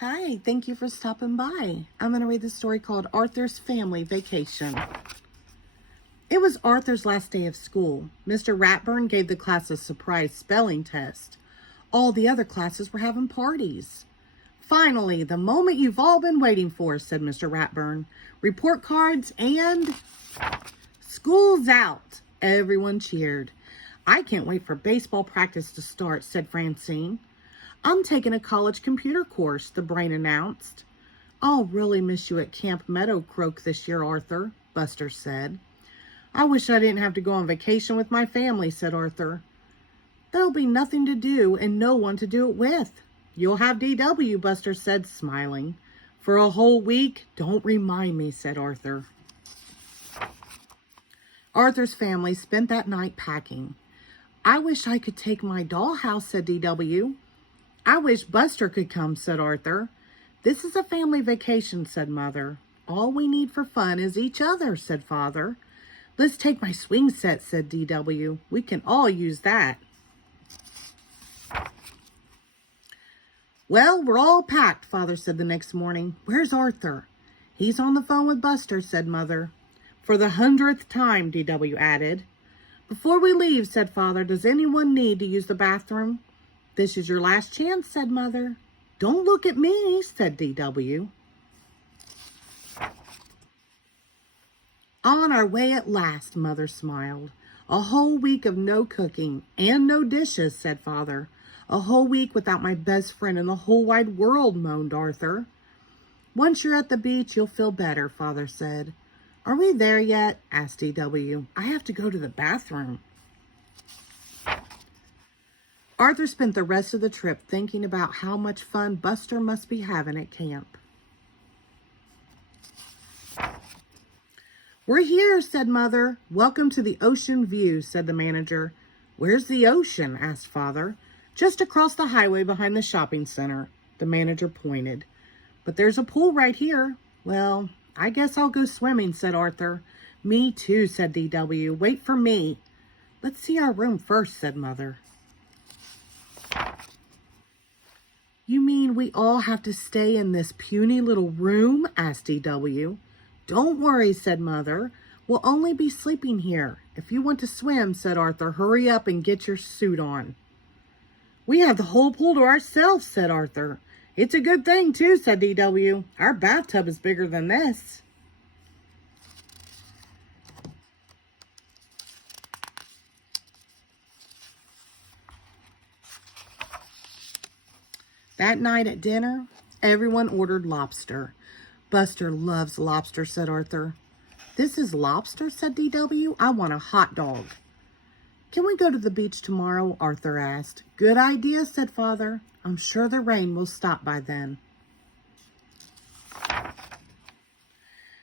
Hi, thank you for stopping by. I'm going to read the story called Arthur's Family Vacation. It was Arthur's last day of school. Mr. Ratburn gave the class a surprise spelling test. All the other classes were having parties. Finally, the moment you've all been waiting for, said Mr. Ratburn. Report cards and school's out. Everyone cheered. I can't wait for baseball practice to start, said Francine. I'm taking a college computer course, the brain announced. I'll really miss you at Camp Meadow Croak this year, Arthur, Buster said. I wish I didn't have to go on vacation with my family, said Arthur. There'll be nothing to do and no one to do it with. You'll have DW, Buster said, smiling. For a whole week? Don't remind me, said Arthur. Arthur's family spent that night packing. I wish I could take my dollhouse, said DW. I wish Buster could come, said Arthur. This is a family vacation, said Mother. All we need for fun is each other, said Father. Let's take my swing set, said DW. We can all use that. Well, we're all packed, Father said the next morning. Where's Arthur? He's on the phone with Buster, said Mother. For the 100th time, DW added. Before we leave, said Father, does anyone need to use the bathroom? This is your last chance, said Mother. Don't look at me, said DW. On our way at last, Mother smiled. A whole week of no cooking and no dishes, said Father. A whole week without my best friend in the whole wide world, moaned Arthur. Once you're at the beach, you'll feel better, Father said. Are we there yet? Asked DW. I have to go to the bathroom. Arthur spent the rest of the trip thinking about how much fun Buster must be having at camp. We're here, said Mother. Welcome to the ocean view, said the manager. Where's the ocean? Asked Father. Just across the highway behind the shopping center, the manager pointed. But there's a pool right here. Well, I guess I'll go swimming, said Arthur. Me too, said DW. Wait for me. Let's see our room first, said Mother. You mean we all have to stay in this puny little room? Asked DW. Don't worry, said Mother. We'll only be sleeping here. If you want to swim, said Arthur, hurry up and get your suit on. We have the whole pool to ourselves, said Arthur. It's a good thing, too, said DW. Our bathtub is bigger than this. That night at dinner, everyone ordered lobster. Buster loves lobster, said Arthur. This is lobster, said DW. I want a hot dog. Can we go to the beach tomorrow? Arthur asked. Good idea, said Father. I'm sure the rain will stop by then.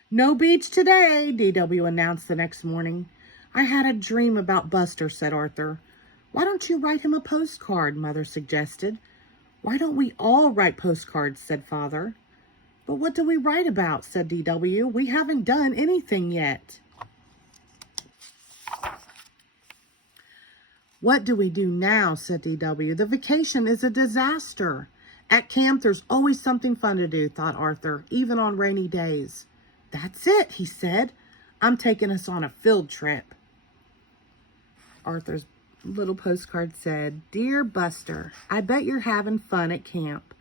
No beach today, DW announced the next morning. I had a dream about Buster, said Arthur. Why don't you write him a postcard? Mother suggested. Why don't we all write postcards, said Father. But what do we write about, said DW. We haven't done anything yet. What do we do now, said DW. The vacation is a disaster. At camp, there's always something fun to do, thought Arthur, even on rainy days. That's it, he said. I'm taking us on a field trip. Arthur's little postcard said, Dear Buster, I bet you're having fun at camp.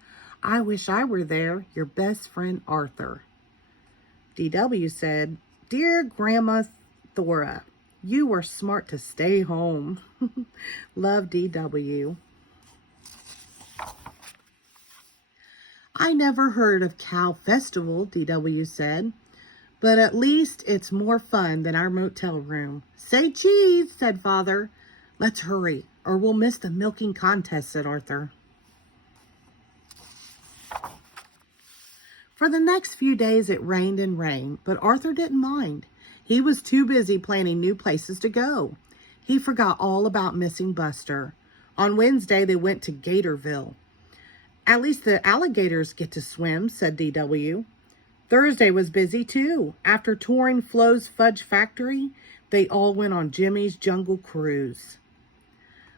I wish I were there, your best friend Arthur. DW said, Dear Grandma Thora, you were smart to stay home. Love, DW. I never heard of Cow Festival, DW said, but at least it's more fun than our motel room. Say cheese, said Father. Let's hurry, or we'll miss the milking contest, said Arthur. For the next few days it rained and rained, but Arthur didn't mind. He was too busy planning new places to go. He forgot all about missing Buster. On Wednesday they went to Gatorville. At least the alligators get to swim, said DW. Thursday was busy too. After touring Flo's Fudge Factory, they all went on Jimmy's Jungle Cruise.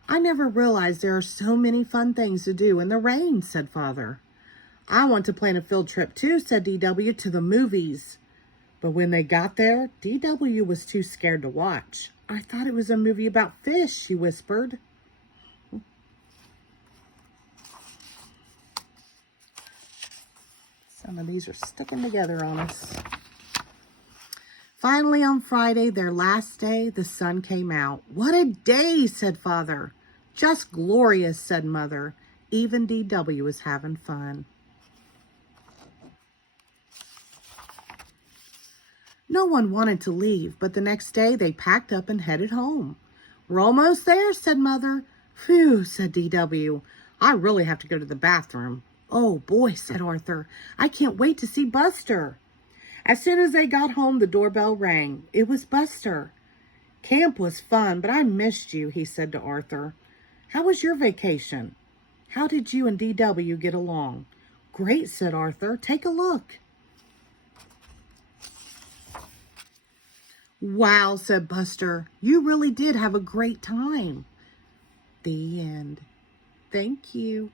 I never realized there are so many fun things to do in the rain, said Father. I want to plan a field trip too, said DW, to the movies. But when they got there, DW was too scared to watch. I thought it was a movie about fish, she whispered. Some of these are sticking together on us. Finally, on Friday, their last day, the sun came out. What a day, said Father. Just glorious, said Mother. Even DW was having fun. No one wanted to leave, but the next day they packed up and headed home. We're almost there, said Mother. Phew, said DW. I really have to go to the bathroom. Oh, boy, said Arthur. I can't wait to see Buster. As soon as they got home, the doorbell rang. It was Buster. Camp was fun, but I missed you, he said to Arthur. How was your vacation? How did you and DW get along? Great, said Arthur. Take a look. Wow, said Buster. You really did have a great time. The end. Thank you.